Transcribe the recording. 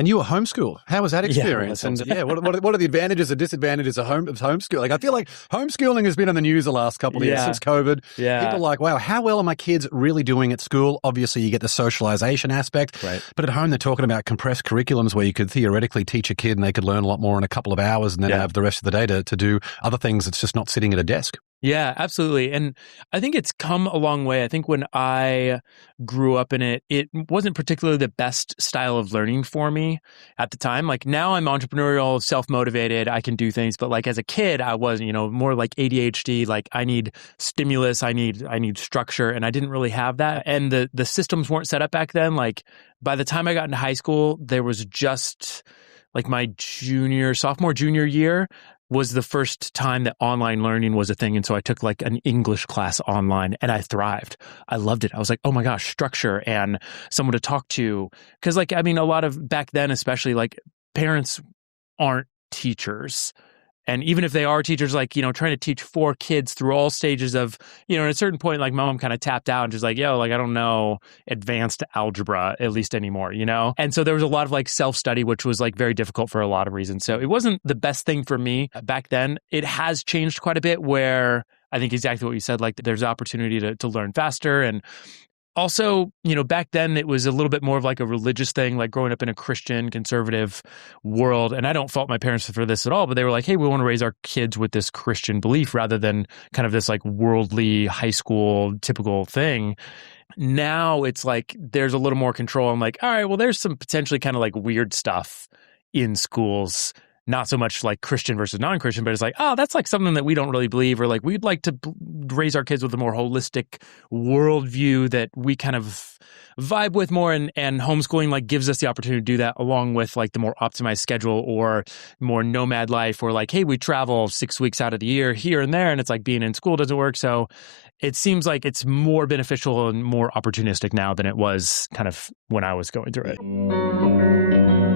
And you were homeschool. How was that experience? Yeah, and yeah, what are the advantages and disadvantages of homeschooling? Like, I feel like homeschooling has been in the news the last couple of years since COVID. Yeah. People are like, wow, how well are my kids really doing at school? Obviously, you get the socialization aspect. Right. But at home, they're talking about compressed curriculums where you could theoretically teach a kid and they could learn a lot more in a couple of hours and then have the rest of the day to do other things. It's just not sitting at a desk. Yeah, absolutely. And I think it's come a long way. I think when I grew up in it, it wasn't particularly the best style of learning for me at the time. Like now I'm entrepreneurial, self-motivated, I can do things. But like as a kid, I was, more like ADHD, like I need stimulus, I need structure. And I didn't really have that. And the systems weren't set up back then. Like by the time I got into high school, there was just like my sophomore, junior year was the first time that online learning was a thing. And so I took like an English class online and I thrived. I loved it. I was like, oh my gosh, structure and someone to talk to. Because like, I mean, a lot of back then, especially like parents aren't teachers. And even if they are teachers, like, trying to teach 4 kids through all stages of, at a certain point, like mom kind of tapped out and just like, yo, like, I don't know advanced algebra at least anymore, And so there was a lot of like self-study, which was like very difficult for a lot of reasons. So it wasn't the best thing for me back then. It has changed quite a bit where I think exactly what you said, like there's opportunity to learn faster. And also, back then it was a little bit more of like a religious thing, like growing up in a Christian conservative world. And I don't fault my parents for this at all, but they were like, hey, we want to raise our kids with this Christian belief rather than kind of this like worldly high school typical thing. Now it's like there's a little more control. I'm like, all right, well, there's some potentially kind of like weird stuff in schools. Not so much like Christian versus non-Christian, but it's like, oh, that's like something that we don't really believe, or like we'd like to raise our kids with a more holistic worldview that we kind of vibe with more. And homeschooling like gives us the opportunity to do that along with like the more optimized schedule or more nomad life, or like, hey, we travel 6 weeks out of the year here and there. And it's like being in school doesn't work. So it seems like it's more beneficial and more opportunistic now than it was kind of when I was going through it.